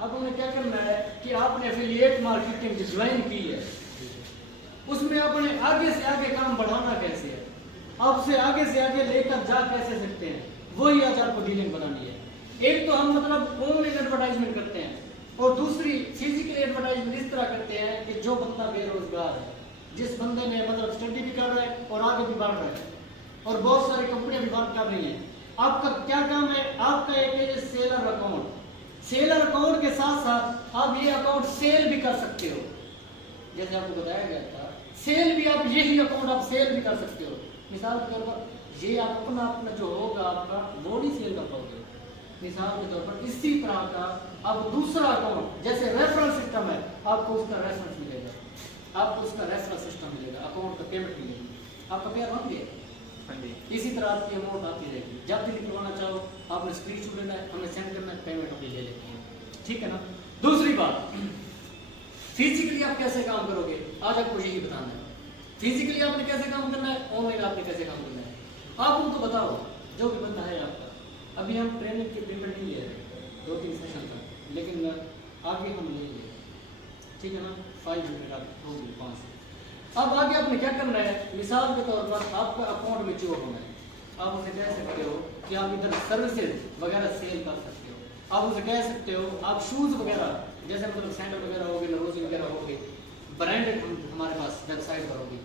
अब उन्हें क्या करना है कि आपने एफिलिएट मार्केटिंग ज्वाइन की है, उसमें आपने आगे से आगे काम बढ़ाना कैसे है, आपसे आगे से आगे लेकर जा कैसे सकते हैं, वही आज आपको डीलिंग बनानी है। एक तो हम मतलब ऑनलाइन एडवर्टाइजमेंट करते हैं, और दूसरी फिजिकली एडवर्टाइजमेंट इस तरह करते हैं कि जो बंदा बेरोजगार है, जिस बंदे ने मतलब स्टडी भी कर रहा है और आगे भी बढ़ रहा है, और बहुत सारी कंपनियां भी बात कर रही हैं, आपका क्या काम है, आपका एक है सेलर अकाउंट। सेलर अकाउंट के साथ साथ आप ये अकाउंट सेल भी कर सकते हो, जैसे आपको बताया गया था, सेल भी आप यही अकाउंट आप सेल भी कर सकते हो। मिसाल के तौर पर ये आप अपना जो होगा आपका वो नहीं सेल कर पाओगे। मिसाल के तौर पर इसी तरह का अब दूसरा अकाउंट, जैसे रेफरल सिस्टम है, आपको उसका रेफरेंस मिलेगा, आपको उसका रेफरल सिस्टम मिलेगा, अकाउंट का पेमेंट मिलेगी, आपका पेयर बन गया। इसी तरह आपकी अमाउंट आती रहेगी, जब भी निकलवाना चाहो आपने स्क्रीनशॉट लेना है, हमें सेंड करना है, पेमेंट अपनी ले लेते हैं, ठीक है ना। दूसरी बात, फिजिकली आप कैसे काम करोगे, आज आपको यही बताना है। फिजिकली आपने कैसे काम करना है, ऑनलाइन आपने कैसे काम करना है, आप उनको बताओ, जो भी बंदा है आपका। अभी हम ट्रेनिंग की पेमेंट नहीं ले रहे 2-3 सेशन तक, लेकिन आगे हम लेंगे, ठीक है ना। 500 होगी 5। अब आगे आपने क्या करना है, मिसाल के तौर पर आपका अकाउंट मैच्योर होना है, आप उसे कह सकते हो कि आप इधर सर्विसेज वगैरह सेल कर सकते हो, आप उसे कह सकते हो आप शूज़ वगैरह, जैसे मतलब सैंडल वगैरह हो गए, नरोजी वगैरह हो गए, ब्रांडेड हमारे पास वेबसाइट पर होगी,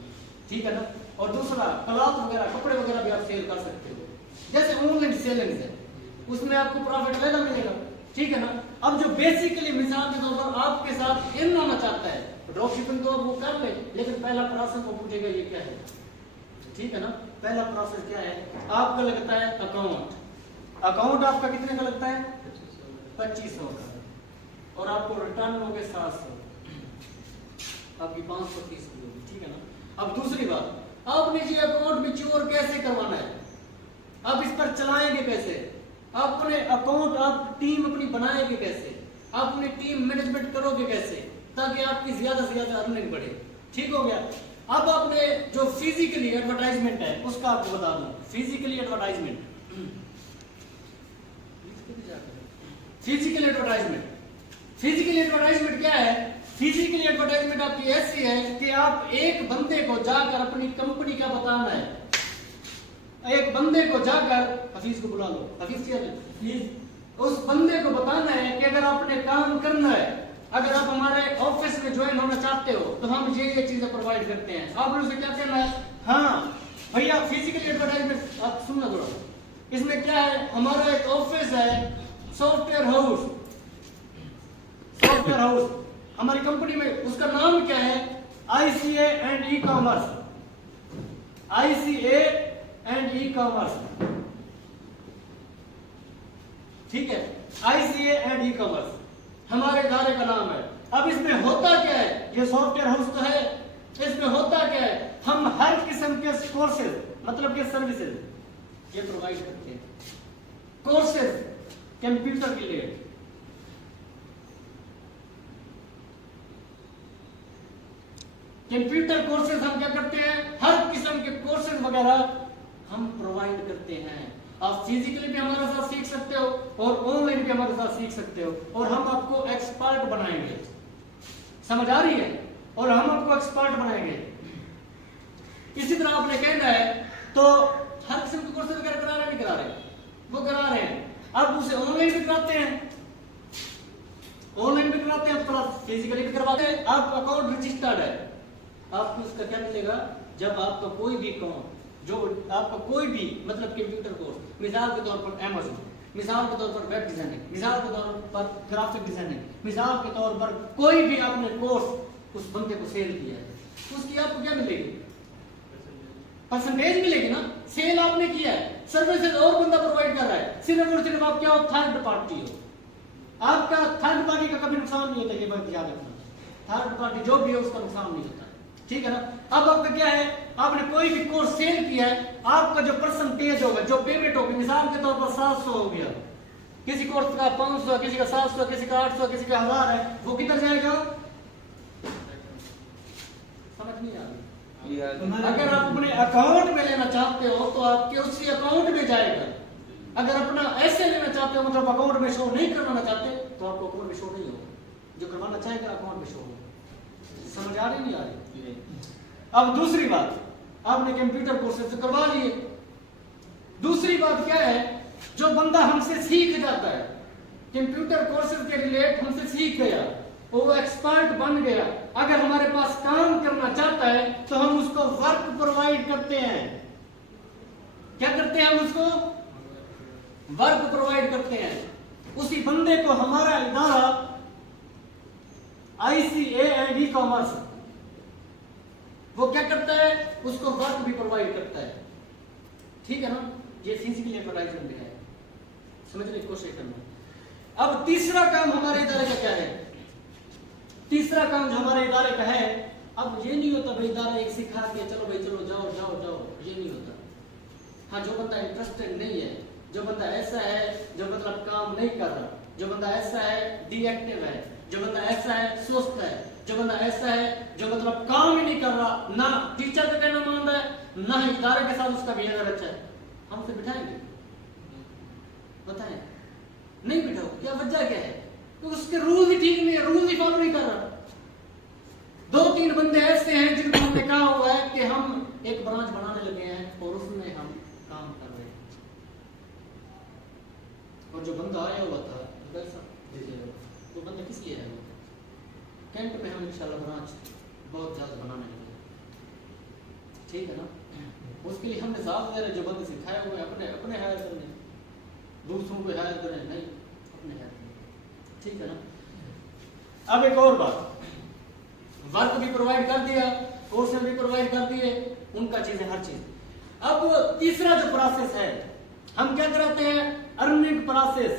ठीक है ना। और दूसरा क्लॉथ वगैरह, कपड़े वगैरह भी आप सेल कर सकते हो, जैसे ऑनलाइन सेलिंग है, उसमें आपको प्रॉफिट ज़्यादा मिलेगा, ठीक है ना। अब जो बेसिकली मिसाल के तौर पर आपके साथ इन होना चाहता है, ड्रॉप शिपिंग तो वो कर ले, लेकिन पहला प्रोसेस वो पूछेगा ये क्या है, ठीक है ना। पहला प्रोसेस क्या है, आपका लगता है अकाउंट। अकाउंट आपका कितने का लगता है, 2500 का, और आपको रिटर्न हो गए 700, आपकी 530 की होगी, ठीक है ना। अब दूसरी बात, आपने ये अकाउंट मैच्योर कैसे करवाना है, आप इस पर चलाएंगे कैसे, अपने अकाउंट आप टीम अपनी बनाएंगे कैसे, आप अपनी टीम मैनेजमेंट करोगे कैसे, ताकि आपकी ज्यादा से ज्यादा अर्निंग बढ़े, ठीक हो गया। अब आपने जो फिजिकली एडवर्टाइजमेंट है उसका आपको बता दूं, फिजिकली एडवर्टाइजमेंट, फिजिकल एडवर्टाइजमेंट क्या है, फिजिकली एडवर्टाइजमेंट आपकी ऐसी है कि आप एक बंदे को जाकर अपनी कंपनी का बताना है, एक बंदे को जाकर, हफीज को बुला लो, हफीज प्लीज, उस बंदे को बताना है कि अगर आपने काम करना है, अगर आप हमारे ऑफिस में ज्वाइन होना चाहते हो तो हम ये चीजें प्रोवाइड करते हैं। आपने उसे क्या कहना है, हाँ भैया फिजिकल एडवर्टाइजमेंट, आप सुनना थोड़ा, इसमें क्या है, हमारा एक ऑफिस है सॉफ्टवेयर हाउस, सॉफ्टवेयर हाउस हमारी कंपनी में, उसका नाम क्या है, ICA and e commerce, ICA and e commerce, ठीक है, ICA एंड ई कॉमर्स हमारे इदारे का नाम है। अब इसमें होता क्या है, ये सॉफ्टवेयर हाउस तो है, इसमें होता क्या है, हम हर किस्म के कोर्सेज मतलब के सर्विसेज ये प्रोवाइड करते हैं, कोर्सेज कंप्यूटर के लिए, कंप्यूटर कोर्सेज हम क्या करते हैं, हर किस्म के कोर्सेज वगैरह हम प्रोवाइड करते हैं। आप फिजिकली भी हमारे साथ सीख सकते हो और ऑनलाइन भी हमारे साथ सीख सकते हो, और हम आपको एक्सपर्ट बनाएंगे, समझ आ रही है, और हम आपको एक्सपर्ट बनाएंगे। इसी तरह आपने कहना है तो हर किस्म के कोर्सेज वगैरह करा रहे नहीं करा रहे, वो करा रहे हैं, आप उसे ऑनलाइन भी कराते हैं, ऑनलाइन भी कराते हैं प्लस फिजिकली भी करवाते हैं। आपका अकाउंट रजिस्टर्ड है, आपको उसका क्या मिलेगा, जब आपका कोई भी अकाउंट, जो आपका कोई भी मतलब कंप्यूटर कोर्स, मिसाल के तौर पर Amazon, मिसाल के तौर पर वेब डिजाइनिंग, मिसाल के तौर पर ग्राफिक डिजाइनिंग, मिसाल के तौर पर कोई भी आपने कोर्स उस बंदे को सेल किया है, उसकी आपको क्या मिलेगी, परसेंटेज मिलेगी ना। सेल आपने किया है, सर्विसेज और बंदा प्रोवाइड कर रहा है, सिर्फ और सिर्फ आप क्या हो, थर्ड पार्टी हो, आपका थर्ड पार्टी का कभी नुकसान नहीं होता, ये बात याद रखना, थर्ड पार्टी जो भी है उसका नुकसान नहीं होता, ठीक है ना। अब आपका क्या है, आपने कोई भी कोर्स सेल किया है, आपका जो परसेंटेज होगा, जो पेमेंट होगी, मिसाल के तौर पर 700 हो गया, किसी कोर्स का 500, किसी का 700, किसी का 800, किसी का 1000 है, वो किधर जाएगा, समझ नहीं आ रही। अगर आप अपने अकाउंट में लेना चाहते हो तो आपके उसी अकाउंट में जाएगा, अगर अपना ऐसे लेना चाहते हो मतलब अकाउंट में शो नहीं करवाना चाहते तो आपको अकाउंट में शो नहीं होगा। बचाएगा अकाउंट पे शो होगा। समझ आ रही नहीं आ रही? अब दूसरी बात, आपने कंप्यूटर कोर्सेज तो करवा लिए, दूसरी बात क्या है, जो बंदा हमसे सीख जाता है, कंप्यूटर कोर्सेज के रिलेट हमसे सीख गया, वो एक्सपर्ट बन गया, अगर हमारे पास काम करना चाहता है तो हम उसको वर्क प्रोवाइड करते हैं। क्या करते हैं? हम उसको वर्क प्रोवाइड करते हैं। उसी बंदे को हमारा इदारा ICAID कॉमर्स वो क्या करता है? उसको वर्क भी प्रोवाइड करता है। ठीक है ना? ये फिजिकल एडवर्टाइजमेंट है, समझने की कोशिश करना। अब तीसरा काम हमारे इदारे का क्या है? तीसरा काम जो हमारे इदारे का है, अब ये नहीं होता भाई इदारा एक सिखा के चलो भाई चलो जाओ जाओ जाओ, ये नहीं होता। हाँ, जो बंदा इंटरेस्टेड नहीं है, जो बंदा ऐसा है जो मतलब काम नहीं कर रहा, जो बंदा ऐसा है डीएक्टिव है, जो बंदा ऐसा है सुस्त है, जो बंदा ऐसा है जो मतलब काम ही नहीं कर रहा, ना टीचर का कहना मान रहा है, ना इदारे के साथ उसका बिहेवियर अच्छा है, हम उसे बिठाएंगे? बताएं, नहीं बिठाओ। क्या वजह क्या है? तो उसके रूल ही ठीक नहीं है, रूल ही फॉलो नहीं कर रहा। 2-3 बंदे ऐसे हैं जिनको हमने कहा हुआ है कि हम एक ब्रांच बनाने लगे हैं और उसमें हम काम कर रहे हैं, और जो बंदा आया हुआ था वो बंदा किस लिए है? कैंट में हम इंशाल्लाह ब्रांच बहुत ज्यादा बनाने लगे, ठीक है ना? उसके लिए हमने ज्यादा जो बंदे सिखाए हुए अपने अपने हायर करने, दूसरों को हायर करने नहीं, अपने हायर करने, ठीक है ना? अब एक और बात, वर्क भी प्रोवाइड कर दिया, कोर्सेज भी प्रोवाइड कर दिए, उनका चीजें हर चीज। अब तीसरा जो प्रोसेस है, हम क्या कराते हैं? Earning process.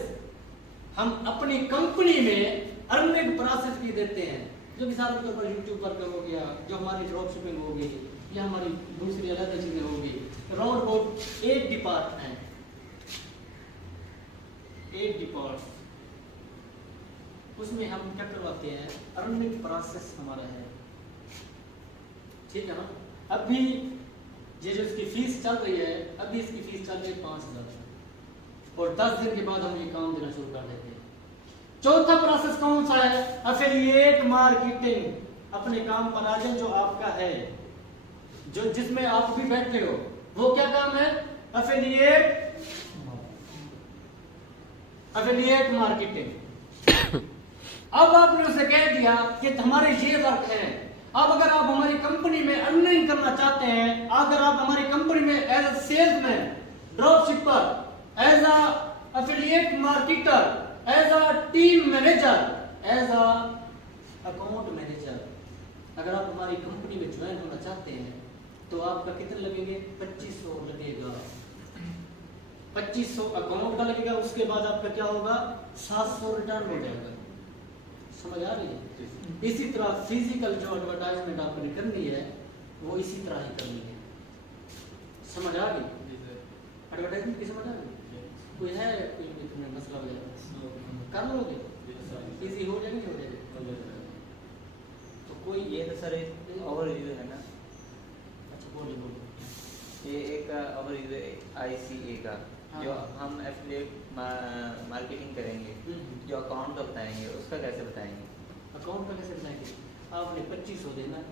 हम अपनी कंपनी में अर्निंग प्रोसेस भी देते हैं, जो कि सारे के ऊपर यूट्यूब पर हो गया, जो हमारी ड्रॉप शिपिंग होगी या हमारी दूसरी अलग चीजें होगी, अराउंड अबाउट 8 डिपार्टमेंट, 8 डिपार्ट, उसमें हम क्या करवाते हैं? अर्निंग प्रोसेस हमारा है, ठीक है ना? अभी ये जो इसकी फीस चल रही है, अभी इसकी फीस चल रही है 5000, और 10 दिन के बाद हम ये काम देना शुरू कर देते हैं। चौथा प्रोसेस कौन सा है? Affiliate marketing. अपने काम पर आ जाए, जो आपका है, जो जिसमें आप भी बैठते हो, वो क्या काम है? Affiliate marketing. अब आपने उसे कह दिया कि हमारे ये वर्क है, अब अगर आप हमारी कंपनी में अर्निंग करना चाहते हैं, अगर आप हमारी कंपनी में as a salesman, drop shipper, as a affiliate marketer, as a team manager, as a account manager, अगर आप हमारी कंपनी में ज्वाइन होना चाहते हैं तो आपका कितने लगेंगे? 2500 लगेगा। 2500 अकाउंट का लगेगा, उसके बाद आपका क्या होगा? 700 रिटर्न हो जाएगा। समझ आ रही है? इसी तरह फिजिकल जो एडवर्टाइजमेंट आपने करनी है वो इसी तरह ही करनी है। समझ आ गई? एडवर्टाइजमेंट की समझ आ गई? कोई है कोई तुम्हें मसला वगैरह? कर लोगे? इजी हो जाएगी, हो जाएगी। तो कोई ये तो सर ओवरव्यू है ना? अच्छा बोलो बोलो। ये एक ओवरव्यू है ICA का, जो हम एफिलिएट मार्केटिंग करेंगे, जो अकाउंट का बताएंगे उसका कैसे बताएंगे? अकाउंट का कैसे बताएंगे? आपने 2500 देना है,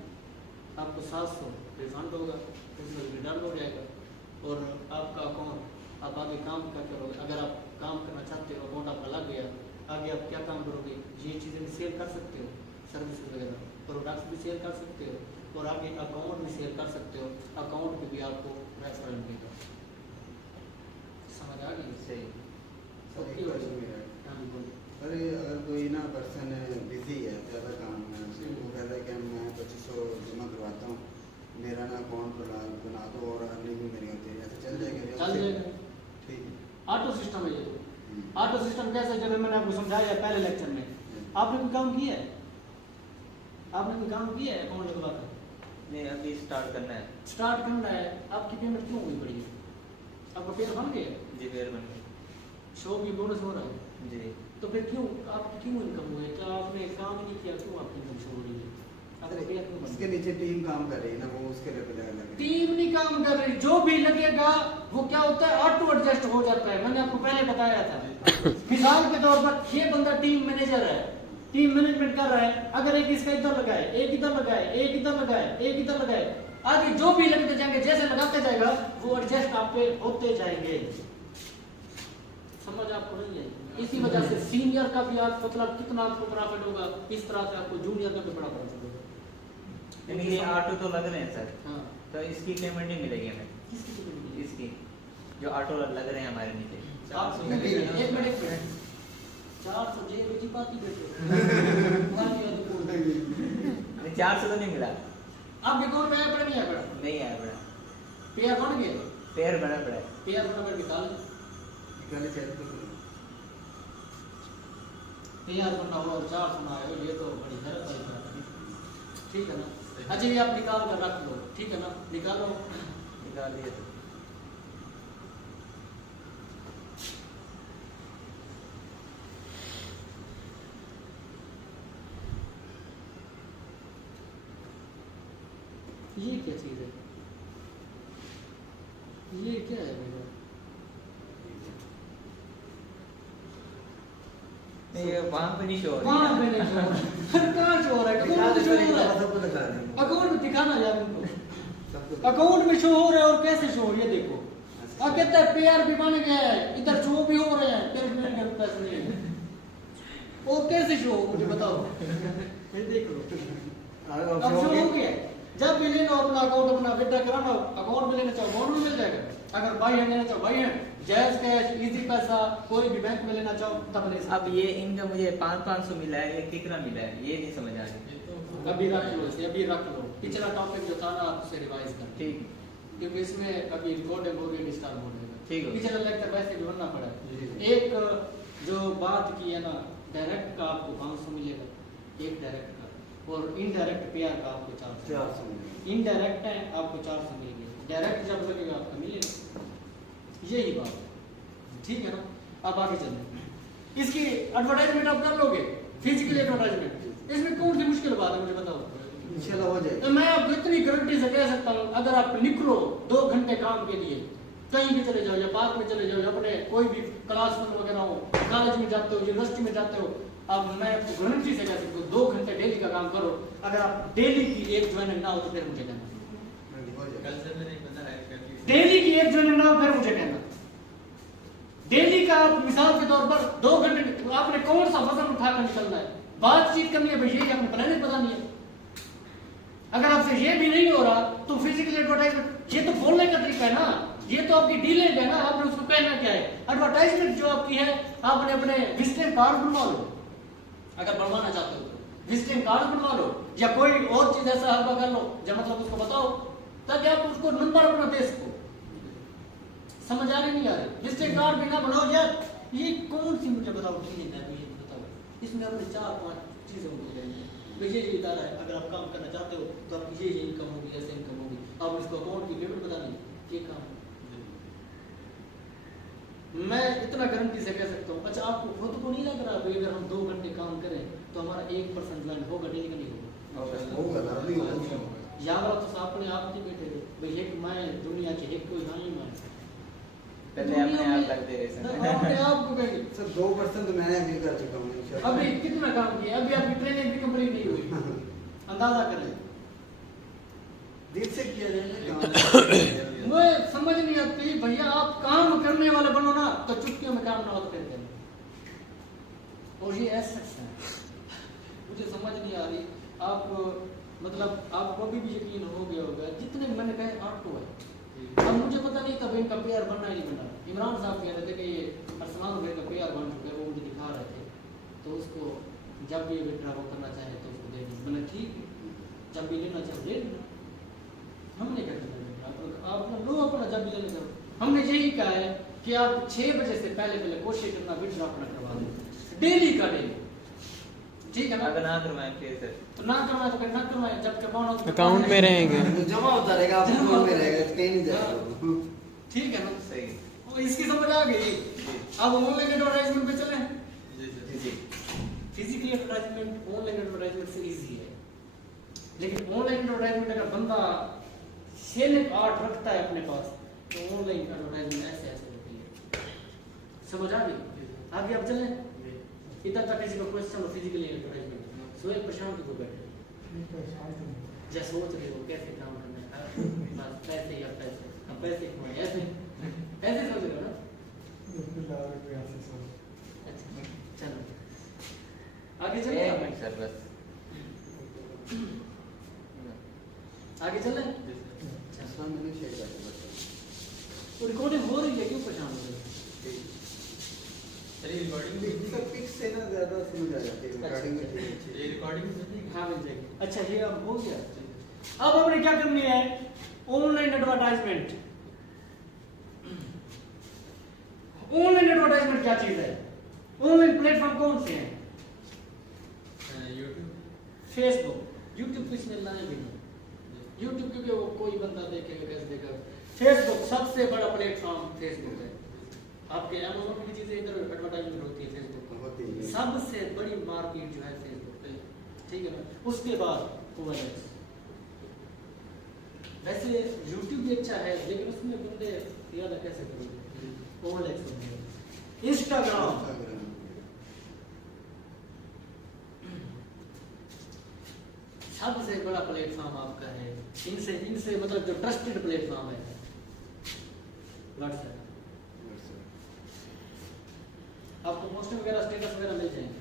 आपको 700 रिफंड होगा, उसमें रिटर्न हो जाएगा, और आपका अकाउंट आप आगे काम क्या करोगे? अगर आप काम करना चाहते हो, अकाउंट आपका लग गया, आगे आप क्या काम करोगे? ये चीज़ें भी सेल कर सकते हो, सर्विस वगैरह, प्रोडक्ट्स भी सेल कर सकते हो, और आगे अकाउंट भी सेल कर सकते हो, अकाउंट पे भी आपको रेफरल मिलेगा। समझ आ गई? सही। अरे अगर कोई ना पर्सन बिजी है, ज़्यादा काम है, वो कहता है कि मैं 2500 जमा करवाता हूँ, मेरा ना अकाउंट बना दो और अर्निंग भी मेरी होती है, ऐसे चल जाएगा? चल जाएगा, ठीक है। ऑटो सिस्टम है ये। तो ऑटो सिस्टम कैसे? जब मैंने आपको समझाया पहले लेक्चर में, आपने कोई काम किया है? आपने कोई काम किया है अकाउंट लगवा कर? नहीं, अभी स्टार्ट करना है। स्टार्ट करना है। आपकी पेमेंट क्यों हुई पड़ी? आपका पेमेंट बन गया? जी पेयर बन गया। शो भी बोनस हो रहा है जी। तो फिर क्यों आपकी क्यों इनकम हुई? क्या आपने काम नहीं किया? क्यों आपकी इनकम शो हो रही है? उसके नीचे टीम काम कर रही है ना, वो उसके लेवल अलग। टीम नहीं काम कर रही, जो भी लगेगा वो क्या होता है? ऑटो एडजस्ट हो जाता है। मैंने आपको पहले बताया था। मिसाल के तौर पर ये बंदा टीम मैनेजर है, टीम मैनेजमेंट कर रहा है, अगर एक इसका इधर लगाए, एक इधर लगाए, एक इधर लगाए, एक इधर लगाए, आगे जो भी लगते जाएंगे, जैसे लगाते जाएगा वो एडजस्ट आप पे होते जाएंगे। समझ आपको नहीं है? इसी वजह से सीनियर का भी आप मतलब कितना आपको प्रॉफिट होगा, इस तरह से आपको जूनियर का भी बड़ा प्रॉफिट होगा। यानी ये ऑटो तो लग रहे हैं सर, हाँ, तो इसकी पेमेंट नहीं मिलेगी हमें? किसकी पेमेंट? इसकी जो ऑटो लग रहे हैं हमारे नीचे। आप एक मिनट 400 जेब की बात ही करते हो। 400 तो नहीं मिला। आप भी कौन पे पड़ा नहीं है? पड़ा नहीं आया बड़ा, पेयर बन गए, पैर बड़ा पड़ा है। पेयर बना कर निकाल निकाले चल तो पेयर बना हुआ और 400 ना आए, ये तो बड़ी हैरत वाली बात है। ठीक है ना? अच्छा ये आप निकाल कर रख लो, ठीक है ना? निकालो, निकाल दिया तो। ये क्या चीज है? ये क्या है मेरा? नहीं ये वहाँ पे नहीं शो हो रही वहाँ है। पे नहीं शो हो रहा है। कहाँ शो हो रहा है? अकाउंट में शो हो रहा है। सबको दिखा देंगे, अकाउंट में दिखाना यार उनको। सबको अकाउंट में शो हो रहा है और कैसे शो हो रही है देखो। अब कहता है पेयर भी बन गया है, इधर शो भी हो रहे हैं, पेयर भी नहीं पैसे नहीं है। और कैसे शो हो मुझे बताओ। ये देख लो। अब शो हो गया। जब भी लेना अपना अकाउंट अपना विड्रॉ कराना, अकाउंट में लेना चाहो अकाउंट में मिल जाएगा। अगर बाई हैंड लेना चाहो by hand, jazz cash, easy पैसा, कोई भी बैंक में लेना चाहो तब ले सकते। अब ये इनका मुझे 500 मिला है, ये कितना मिला है ये नहीं समझ आ रही। अभी रख लो इसे, अभी रख लो। पिछला टॉपिक जो था ना आप उसे रिवाइज कर, ठीक क्योंकि इसमें अभी रिकॉर्ड हो रही है, डिस्टर्ब हो रही है। ठीक है। पिछला लेक्चर वैसे भी बनना पड़ा है। एक जो बात की है ना, डायरेक्ट का आपको 500 मिलेगा, एक डायरेक्ट का, और इनडायरेक्ट पेयर का आपको 400 मिलेगा। इनडायरेक्ट है आपको 400 मिलेगा, डायरेक्ट जब लगेगा आपका मिलेगा। यही बात है, ठीक है ना? अब आगे चलते। इसकी एडवर्टाइजमेंट आप कर लोगे, फिजिकल एडवर्टाइजमेंट, इसमें कौन सी मुश्किल बात है मुझे बताओ। इंशाल्लाह हो जाएगा। तो मैं आपको इतनी गारंटी से कह सकता हूँ, अगर आप निकलो 2 घंटे काम के लिए, कहीं भी चले जाओ, या पार्क में चले जाओ, या अपने कोई भी क्लासरूम वगैरह हो, कॉलेज में जाते हो, यूनिवर्सिटी में जाते हो, अब मैं आपको गारंटी से कह सकता हूँ 2 घंटे डेली का काम करो। अगर आप डेली की एक ज्वाइनिंग ना हो तो फिर मुझे कहना, डेली की एक ज्वाइनिंग ना हो फिर मुझे कहना। डेली का आप मिसाल के तौर पर 2 घंटे आपने कौन सा वजन उठाकर निकलना है, बातचीत करनी है, भाई यही आपने प्लानिंग बतानी है। अगर आपसे ये भी नहीं हो रहा तो फिजिकल एडवर्टाइजमेंट, ये तो बोलने का तरीका है ना, ये तो आपकी डीलिंग है ना, आपने उसको कहना क्या है। एडवर्टाइजमेंट जो आपकी है, आपने अपने विजिटिंग कार्ड बनवा लो, अगर बनवाना चाहते हो तो विजिटिंग कार्ड बनवा लो, या कोई और चीज ऐसा हल्का कर लो, या मतलब उसको बताओ ताकि आप उसको नंबर अपना दे सको। समझ आ रही नहीं आ रही? विजिटिंग कार्ड भी ना बनाओ यार, ये कौन सी मुझे बताओ डीलिंग है, मुझे बताओ। इसमें अपने 4-5 चीजें होती रहेंगी। ये इदारा है, अगर आप काम करना चाहते हो तो आपकी ये इनकम होगी, ऐसे इनकम होगी, आप इसको अकाउंट की पेमेंट बतानी, ये काम है। मैं इतना गारंटी से कह सकता हूँ। अच्छा आपको खुद को नहीं लग रहा भाई अगर हम 2 घंटे काम करें तो हमारा 1% लर्न होगा डेली का? नहीं होगा, होगा ना, नहीं होगा। यार तो अपने आप नहीं बैठे थे भाई, एक मैं दुनिया के एक कोई नहीं मान पहले अपने आप लगते रहे सर। अपने आप को कहेंगे सर 2% मैंने भी कर चुका हूँ इंशाल्लाह। अभी कितना काम किया, अभी आपकी ट्रेनिंग भी कंप्लीट नहीं हुई, अंदाजा करें। दिल से किया जाए मुझे समझ नहीं आती भैया, आप काम करने वाले बनो ना तो चुटकियों में काम ना हो तो फिर देना। और ये ऐसा है, मुझे समझ नहीं आ रही। आप मतलब आपको अभी भी यकीन हो गया होगा, जितने मैंने कहे ऑटो है। अब मुझे पता नहीं था इनका पेयर बनना ही नहीं बना। इमरान साहब कह रहे थे कि ये अरसलान भाई का पेयर बन चुका है, वो मुझे दिखा रहे थे, तो उसको जब भी विड्रॉ करना चाहे तो उसको दे दो। मैंने ठीक है, जब भी लेना चाहे ले लेना, हमने क्या करना, आप लो अपना जब भी लेना चाहो। हमने यही कहा है कि आप 6 बजे से पहले कोशिश करना विड्रॉ अपना करवा दें, डेली का डेली, ठीक है ना? अगर ना करवाएं फिर सर तो ना करवाए तो ना करवाए, जब करवाना हो तो अकाउंट में रहेंगे, जमा होता रहेगा, आप अकाउंट में रहेगा, कहीं नहीं जाएगा। ठीक है ना? सही। और इसकी समझ आ गई। अब ऑनलाइन एडवर्टाइजमेंट पे चलें। जी फिजिकली एडवर्टाइजमेंट ऑनलाइन एडवर्टाइजमेंट से इजी है, लेकिन ऑनलाइन एडवर्टाइजमेंट अगर बंदा सेलिंग आर्ट रखता है अपने पास तो ऑनलाइन एडवर्टाइजमेंट ऐसे ऐसे होती है। समझ आ गई? आगे अब चलें। इधर तक किसी को क्वेश्चन हो फिजिकली एडवर्टाइजमेंट? सोए परेशान तो बैठे जैसे सोच रहे हो कैसे काम करना है, बस पैसे या पैसे, अब पैसे कमाए ऐसे ऐसे सोच रहे हो ना। अच्छा चलो आगे चले, एक मिनट सर बस। आगे चले। हाँ, मैंने शेयर कर दिया बस। तो रिकॉर्डिंग हो रही है, क्यों परेशान हो रहे हो? इसका पिक से ना ज़्यादा समझ आ जाती है रिकॉर्डिंग में। ये रिकॉर्डिंग हाँ मिल जाएगी। अच्छा ये अब हो गया। अब हमने क्या करनी है, ऑनलाइन एडवर्टाइजमेंट। ऑनलाइन एडवर्टाइजमेंट क्या चीज है? ऑनलाइन प्लेटफॉर्म कौन से हैं? यूट्यूब, फेसबुक, यूट्यूब तो इसमें लाए भी नहीं। यूट्यूब क्योंकि वो कोई बंदा देखेगा कैसे देखेगा। फेसबुक सबसे बड़ा प्लेटफॉर्म फेसबुक है। आपके अमेज़न की चीजें इधर एडवर्टाइजमेंट होती है फेसबुक पर, होती है। सबसे बड़ी मार्केट जो है फेसबुक पे, ठीक है ना। उसके बाद OLX। वैसे यूट्यूब भी अच्छा है लेकिन उसमें बंदे ज्यादा कैसे करोगे, OLX होंगे। इंस्टाग्राम सबसे बड़ा प्लेटफॉर्म आपका है। इनसे मतलब जो ट्रस्टेड प्लेटफॉर्म है व्हाट्सएप। आपको पोस्ट वगैरह स्टेटस वगैरह मिल जाएंगे,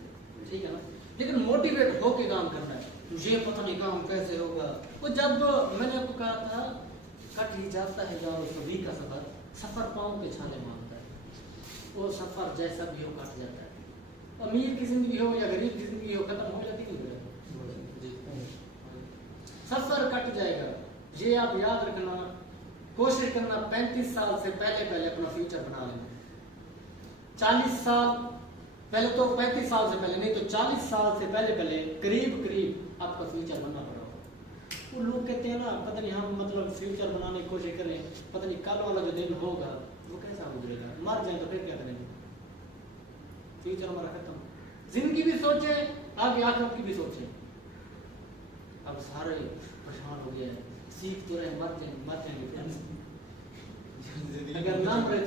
ठीक है ना। लेकिन मोटिवेट होके काम करना है। मुझे पता नहीं काम कैसे होगा। वो जब मैंने आपको कहा था कट ही जाता है यार कभी का सफर पाँव के छाले मारता है। वो सफर जैसा भी हो कट जाता है। अमीर की जिंदगी हो या गरीब की जिंदगी हो, खत्म हो जाती नहीं। सफर कट जाएगा, ये आप याद रखना। कोशिश करना 35 साल से पहले अपना फ्यूचर बना लेना। 40 साल पहले तो 35 साल से पहले नहीं तो 40 साल से पहले करीब आपका फ्यूचर बनना पड़ा। वो लोग कहते हैं ना पता नहीं हम मतलब फ्यूचर बनाने की कोशिश करें, पता नहीं कल वाला जो दिन होगा वो कैसा गुजरेगा, मर जाए तो फिर क्या करेंगे। फ्यूचर हमारा खत्म। जिंदगी भी सोचे, आगे आखिरत की भी सोचे। अब सारे परेशान हो गए, सीख तो रहे मर जाएंगे फिर। अगर ना मरे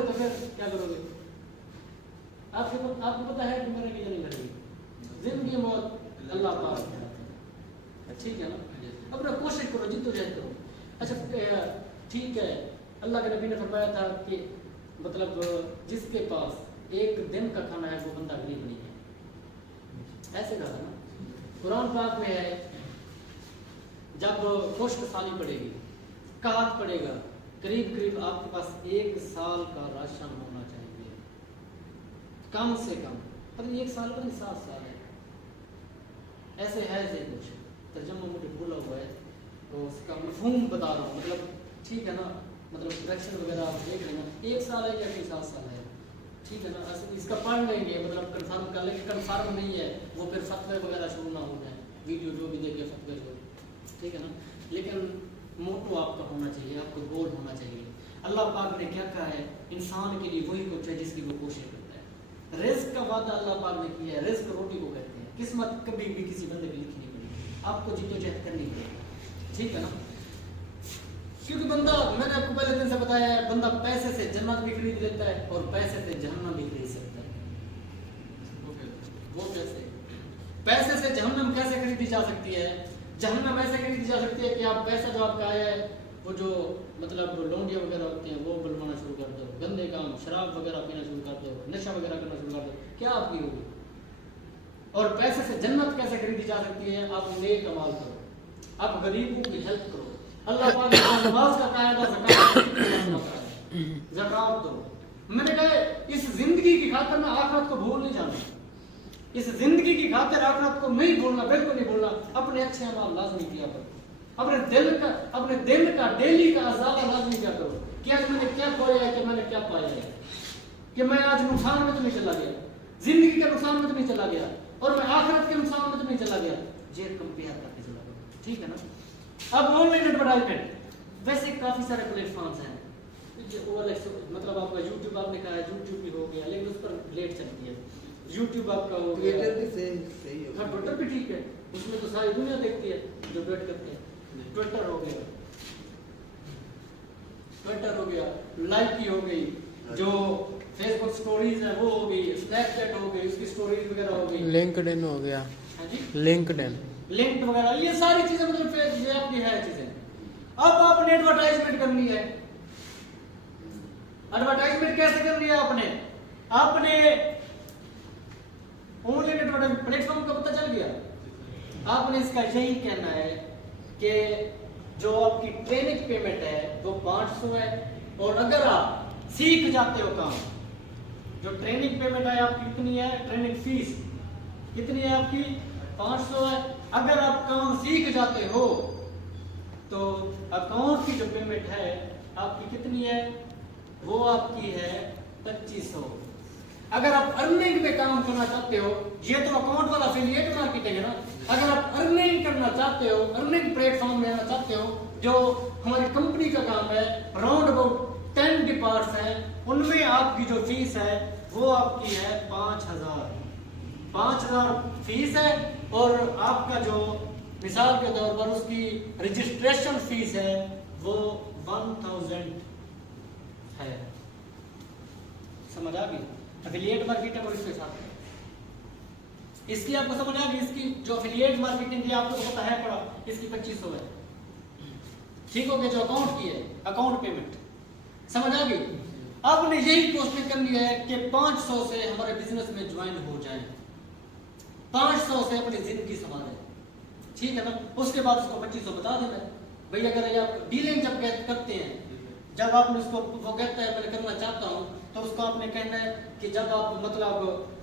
तो फिर क्या करोगे? आपको पता है कि मरेंगे या नहीं मरेंगे। जिंदगी मौत अल्लाह पाक, ठीक है ना। अपना कोशिश करो, जिद्दोजहद करो। अच्छा ठीक है, अल्लाह के नबी ने फरमाया था कि मतलब जिसके पास एक दिन का खाना है वो बंदा गरीब नहीं है, ऐसे कहा ना। कुरान पाक में है जब खुश्क साली पड़ेगी, काहत पड़ेगा, करीब आपके पास 1 साल का राशन होना चाहिए कम से कम। पता नहीं 1 साल का नहीं 7 साल है, ऐसे है से कुछ तर्जुमा मुझे भूला हुआ है तो उसका मफहूम बता रहा हूँ। मतलब ठीक है ना, मतलब करेक्शन वगैरह आप देख लेना 1 साल है या फिर 7 साल है, ठीक है ना। इसका पढ़ लेंगे, मतलब कंफर्म कर लेंगे। कंफर्म नहीं है वो फिर फतवे वगैरह शुरू ना हो जाए, वीडियो जो भी देखे फतवे जो, ठीक है ना। लेकिन मोटो आपका होना चाहिए, आपको गोल होना चाहिए। अल्लाह पाक ने क्या कहा है, इंसान के लिए वही कुछ है जिसकी वो कोशिश करता है। रिस्क का वादा अल्लाह पाक ने किया है, रिस्क रोटी को कहते हैं। किस्मत कभी भी किसी बंदे की लिखी नहीं पड़ेगी, आपको जिद्दोजहद करनी पड़ेगी, ठीक है ना। क्योंकि बंदा, मैंने आपको पहले दिन से बताया है, बंदा पैसे से जन्नत भी खरीद लेता है और पैसे से जहन्नम भी खरीद सकता है। वो पैसे से जहन्नम कैसे खरीदी जा सकती है? जहन्नम ऐसे खरीदी जा सकती है कि आप पैसा जो आपका आया है वो जो मतलब लौंडिया वगैरह होती हैं वो बनवाना शुरू कर दो, गंदे काम शराब वगैरह पीना शुरू कर दो, नशा वगैरह करना शुरू कर दो, क्या आपकी होगी? और पैसे से जन्नत कैसे खरीदी जा सकती है? आप नेक अमाल करो, आप गरीबों की हेल्प करो। अल्लाह पाक ने नमाज का कायदा ज़कात दो। मैंने कहा इस जिंदगी की खातिर में आखिरत को भूल नहीं जाना, इस जिंदगी की खातिर आखिरत को नहीं भूलना, बिल्कुल नहीं भूलना। अपने अच्छे अमाल लाजमी किया करो, अपने दिल का डेली का अज़ाला लाजमी किया करो कि आज मैंने क्या खोया है, कि मैंने क्या पाया है, कि मैं आज नुकसान में तो नहीं चला गया, जिंदगी के नुकसान में तो नहीं चला गया और मैं आखिरत के नुकसान में तो नहीं चला गया। ये कंपेयर करके चला गया, ठीक है ना। अब ऑनलाइन एडवर्टाइजमेंट, वैसे काफी सारे प्लेटफॉर्म्स हैं। मतलब आपका यूट्यूब, आपने कहा यूट्यूब भी हो गया लेकिन उस पर लेट चलती है। यूट्यूब आपका हो गया, ट्विटर भी सही है। हाँ ट्विटर भी ठीक है, उसमें तो सारी दुनिया देखती है जो ट्वीट करते हैं। ट्विटर हो गया, लाइक की हो गई, जो फेसबुक स्टोरीज है वो हो गई, स्नैपचैट हो गई, उसकी स्टोरीज वगैरह हो गई, लिंक्डइन हो गया, हाँ जी, लिंक्डइन, लिंक वगैरह, ये सारी चीजें मतलब ये आपकी है चीजें। अब आपने एडवर्टाइजमेंट करनी है। एडवर्टाइजमेंट कैसे करनी है आपने ऑनलाइन एडवर्टाइजमेंट प्लेटफॉर्म का पता चल गया। आपने इसका यही कहना है कि जो आपकी ट्रेनिंग पेमेंट है वो 500 है, और अगर आप सीख जाते हो काम, जो ट्रेनिंग पेमेंट है आपकी कितनी है, ट्रेनिंग फीस कितनी है आपकी 500 है। अगर आप काम सीख जाते हो तो अकाउंट की जो पेमेंट है आपकी कितनी है, वो आपकी है 2500। अगर आप अर्निंग में काम करना चाहते हो, ये तो अकाउंट वाला एफिलिएट मार्केटिंग है ना, अगर आप अर्निंग करना चाहते हो, अर्निंग प्लेटफॉर्म में आना चाहते हो, जो हमारी कंपनी का काम है, राउंड अबाउट 10 डिपार्ट्स हैं, उनमें आपकी जो फीस है वो आपकी है 5000 फीस है, और आपका जो मिसाल के तौर पर उसकी रजिस्ट्रेशन फीस है वो 1000 है। समझ आ गई एफिलिएट मार्केटिंग और इसके साथ इसकी आपको समझ आ गई। इसकी जो एफिलिएट मार्केटिंग की आपको तो पता है पड़ा, इसकी 2500 है, ठीक हो गया। जो अकाउंट की है अकाउंट पेमेंट समझ आ गई। आपने यही कोशिश करनी है कि 500 से हमारे बिजनेस में ज्वाइन हो जाए, 500 से अपनी जिंदगी संभाले, ठीक है ना। उसके बाद उसको 2500 बता देना भाई। अगर ये आप डीलिंग जब करते हैं, जब आपने उसको वो कहता है मैं करना चाहता हूँ, तो उसको आपने कहना है कि जब आप मतलब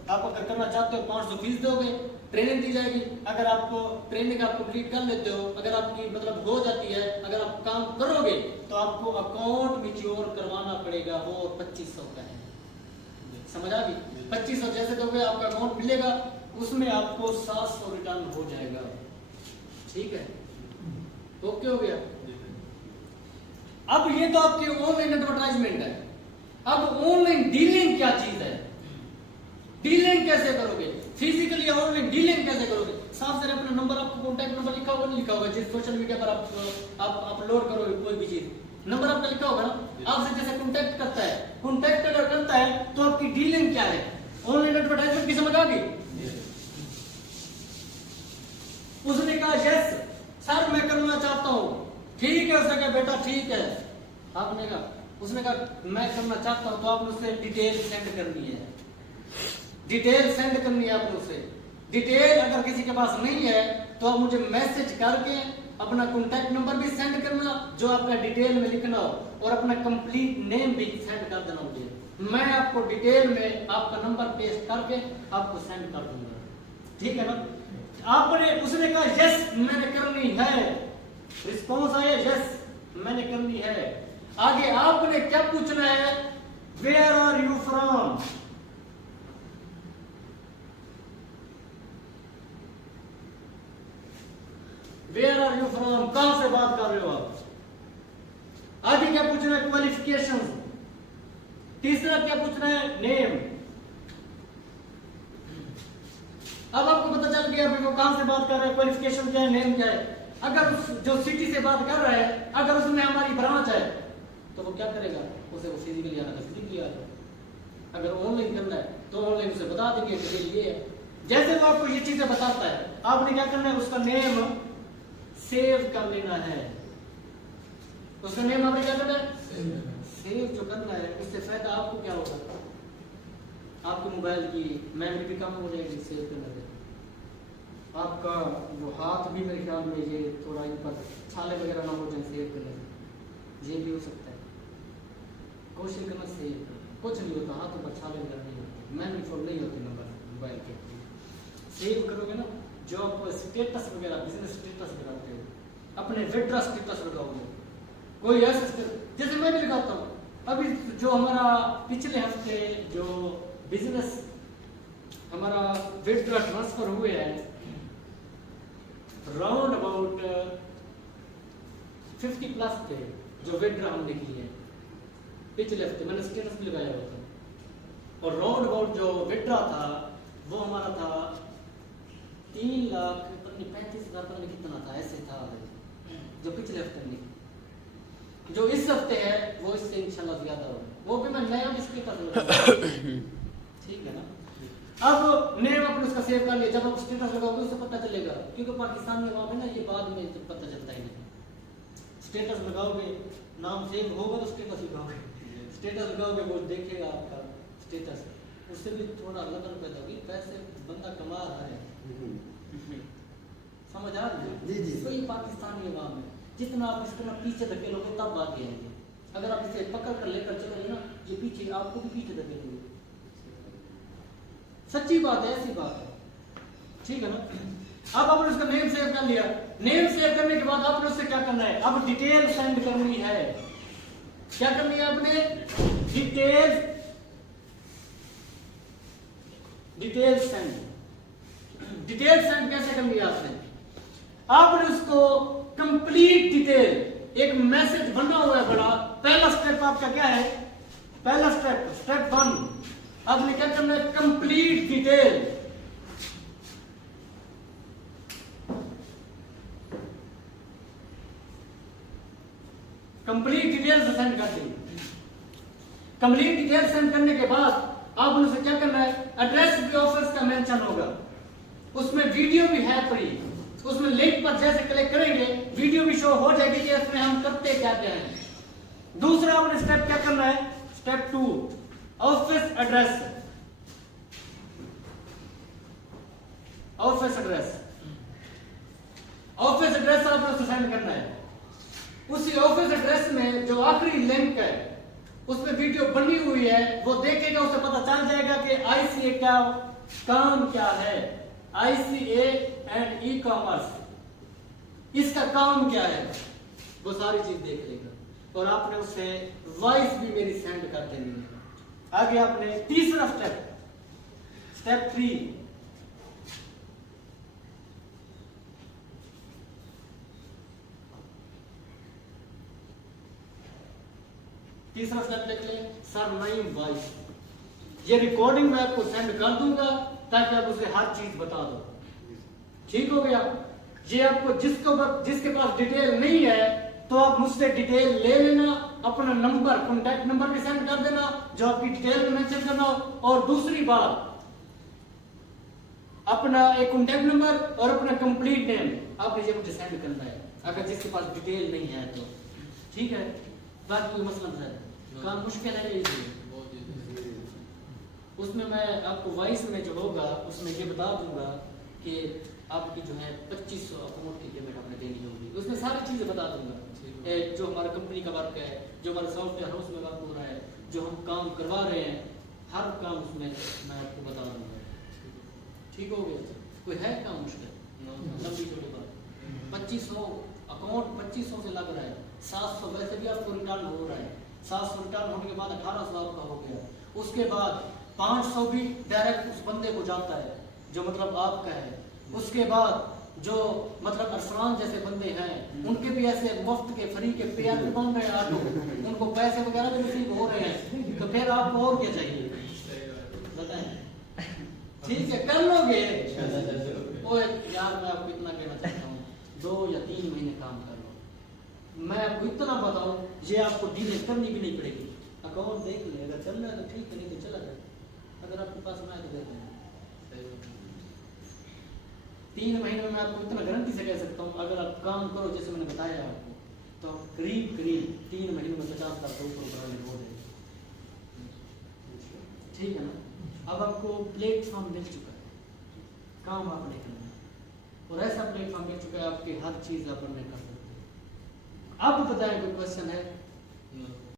आप अगर करना चाहते हो 500 फीस दोगे, ट्रेनिंग दी जाएगी। अगर आपको ट्रेनिंग आप कंप्लीट कर लेते हो, अगर आपकी मतलब हो जाती है, अगर आप काम करोगे तो आपको अकाउंट मैच्योर करवाना पड़ेगा, वो 2500 का है। समझ आ गई। 2500 जैसे दोगे आपका अकाउंट मिलेगा, उसमें आपको 700 रिटर्न हो जाएगा, ठीक है। ओके हो गया। अब ये तो आपकी ऑनलाइन एडवर्टाइजमेंट है। अब ऑनलाइन डीलिंग क्या चीज है, डीलिंग कैसे करोगे, फिजिकली ऑनलाइन डीलिंग कैसे करोगे। साफ से अपना नंबर, आपको कॉन्टैक्ट नंबर लिखा होगा, नहीं लिखा होगा, जिस सोशल मीडिया पर आप अपलोड करोगे कोई भी चीज, नंबर आपका लिखा होगा ना। आपसे जैसे कॉन्टैक्ट करता है, कॉन्टैक्ट अगर करता है तो आपकी डीलिंग क्या है, ऑनलाइन एडवर्टाइजमेंट की समझ आ गई। उसने कहा यस सर मैं करना चाहता हूँ, ठीक है। उसने कहा बेटा ठीक है। आपने कहा, उसने कहा मैं करना चाहता हूँ, तो आपने उससे डिटेल सेंड करनी है, डिटेल सेंड करनी है आपने उसे। डिटेल अगर किसी के पास नहीं है तो आप मुझे मैसेज करके अपना कॉन्टैक्ट नंबर भी सेंड करना, जो आपका डिटेल में लिखना हो, और अपना कंप्लीट नेम भी सेंड कर देना मुझे। मैं आपको डिटेल में आपका नंबर पेस्ट करके आपको सेंड कर दूंगा, ठीक है ना। आपने उसने कहा यस मैंने करनी है, रिस्पॉन्स आया यस मैंने करनी है। आगे आपने क्या पूछना है, where are you from. Where are you from, कहां से बात कर रहे हो आप। आगे क्या पूछना है, क्वालिफिकेशन। तीसरा क्या पूछना है, नेम। अब आपको पता चल गया वो कहां से बात कर रहा है, क्वालिफिकेशन क्या है, नेम क्या है। अगर जो सिटी से बात कर रहा है, अगर उसमें हमारी ब्रांच है तो वो क्या करेगा, उसे वो फिजिकली आना था फिजिकली आएगा। अगर ऑनलाइन करना है तो ऑनलाइन उसे बता देंगे कि ये है। जैसे वो आपको ये चीजें बताता है, आपने क्या करना है, उसका नेम सेव कर लेना है। उसका नेम आपने क्या करना है, सेव जो करना है। उससे फायदा आपको क्या होगा, आपके मोबाइल की मेमोरी भी कम हो जाएगी सेव करने से। आपका वो हाथ भी मेरे ख्याल में ये थोड़ा इन पर छाले वगैरह ना हो जाए सेव करने से, ये भी हो सकता है। कोशिश करना सेव करना, कुछ नहीं होता, हाथों पर छाले वगैरह नहीं होते, मेमोरी फुल नहीं होती नंबर मोबाइल के। सेव करोगे ना, जो आप स्टेटस वगैरह बिजनेस स्टेटस लगाते हो, अपने विड्रा स्टेटस लगाओगे, कोई ऐसा जैसे मैं भी लगाता हूँ। अभी जो हमारा पिछले हफ्ते जो बिजनेस हमारा विड्रा ट्रांसफर हुए हैं, राउंड अबाउट 50 प्लस थे जो विड्रा हमने किए पिछले हफ्ते, मैंने स्टेटस भी लगाया हुआ था। और राउंड अबाउट जो विड्रा था वो हमारा था 3,35,000 पता नहीं कितना था, ऐसे था जो पिछले हफ्ते में। जो इस हफ्ते है वो इससे इंशाल्लाह ज्यादा होगा। वो भी मैं नया स्टेटस लगाऊंगा। ठीक है ना। अब नेम अपने उसका सेव कर लिया, जब आप स्टेटस लगाओगे उससे पता चलेगा, क्योंकि पाकिस्तान में वहाँ पे ना ये बाद में पता चलता ही नहीं। स्टेटस लगाओगे, नाम सेव होगा तो स्टेटस लगाओगे, स्टेटस लगाओगे वो देखेगा आपका स्टेटस, उससे भी थोड़ा लगन पैदा होगी, पैसे बंदा कमा रहा है। समझ आ रही है? जी जी। तो ये पाकिस्तानी अवाम है, जितना आप इस तरह पीछे धकेलोगे तब आगे आएंगे। अगर आप इसे पकड़ कर लेकर चलोगे ना, ये पीछे आपको भी पीछे धकेलोगे। सच्ची बात है, ऐसी बात है। ठीक है ना। अब आपने उसका नेम सेव कर लिया, नेम सेव करने के बाद आपने उससे क्या करना है, अब डिटेल सेंड करनी है। क्या करनी है आपने? Detail send. डिटेल सेंड कैसे करनी है आपने? आपने उसको कंप्लीट डिटेल, एक मैसेज बना हुआ है बड़ा, पहला स्टेप आपका क्या है? पहला स्टेप 1, आपने क्या करना है? Complete detail. Complete detail send कर दी। कंप्लीट डिटेल सेंड करने के बाद आपने उसे क्या करना है? एड्रेस भी ऑफिस का मेंशन होगा, उसमें वीडियो भी है फ्री, उसमें लिंक पर जैसे क्लिक करेंगे वीडियो भी शो हो जाएगी कि इसमें हम करते क्या क्या है। दूसरा आपने स्टेप क्या करना है? Step 2, office address. Office address, office address आपने उसे सेंड करना है। उसी ऑफिस एड्रेस में जो आखिरी लिंक है उसमें वीडियो बनी हुई है, वो देखेगा, उसे पता चल जाएगा कि ICA का काम क्या है। ICA एंड ई-कॉमर्स, इसका काम क्या है, वो सारी चीज देख लेगा। और आपने उसे वॉइस भी मेरी सेंड कर देनी है। आगे आपने तीसरा स्टेप 3, तीसरा स्टेप देख ले, सरनाइम वॉइस। ये रिकॉर्डिंग मैं आपको सेंड कर दूंगा ताकि आप उसे हर चीज बता दो। ठीक हो गया? ये आपको जिसके पास डिटेल नहीं है तो आप मुझसे डिटेल ले लेना, अपना नंबर, कॉन्टैक्ट नंबर भी सेंड कर देना जो आपकी डिटेल में मेंशन करना हो। और दूसरी बात, अपना एक कॉन्टैक्ट नंबर और अपना कंप्लीट नेम आपने ये मुझे सेंड करना है, अगर जिसके पास डिटेल नहीं है तो। ठीक है? बात कोई मसला है, काम मुश्किल है ये। उसमें मैं आपको वॉइस में जो होगा उसमें ये बता दूंगा कि आपकी जो है 2500 अकाउंट की पेमेंट आपने देनी होगी, उसमें सारी चीजें बता दूंगा। जो हमारा कंपनी का वर्क है, जो हमारे सॉफ्टवेयर हाउस में वर्क हो रहा है, जो हम काम करवा रहे हैं, हर काम उसमें मैं आपको बता दूंगा। ठीक हो गया? कोई है काम मुश्किल? लंबी छोटी बात। 2500 अकाउंट 2500 से लग रहा है, 700 वैसे भी आपको रिटर्न हो रहा है, 700 रिटर्न होने के बाद 1800 आपका हो गया। उसके बाद 500 भी डायरेक्ट उस बंदे को जाता है जो मतलब आपका है। उसके बाद जो मतलब अरसलान जैसे बंदे हैं उनके भी ऐसे मुफ्त के फ्री के पेयर भी बन रहे हैं ऑटो, उनको पैसे वगैरह भी नसीब हो रहे हैं। तो फिर आपको और क्या चाहिए बताएं? ठीक है, कर लोगे? ओए यार मैं आपको इतना कहना चाहता हूँ, 2 या 3 महीने काम कर लो। मैं आपको इतना बताऊं, ये आपको डील करनी भी नहीं पड़ेगी। अकाउंट देख ले, अगर चल रहा है तो ठीक है, नहीं तो चला जाए। अगर आपके पास मैं तो दे दूंगा। 3 महीने में मैं आपको इतना गारंटी से कह सकता हूँ, अगर आप काम करो जैसे मैंने बताया आपको, तो करीब 3 महीने में 50 लाख ऊपर बढ़ाने हो जाएगा। ठीक है ना? अब आपको प्लेटफॉर्म मिल चुका है, काम आपने करना है, और ऐसा प्लेटफॉर्म मिल चुका है आपकी हर चीज आप कर सकते हैं। अब बताएं कोई क्वेश्चन है?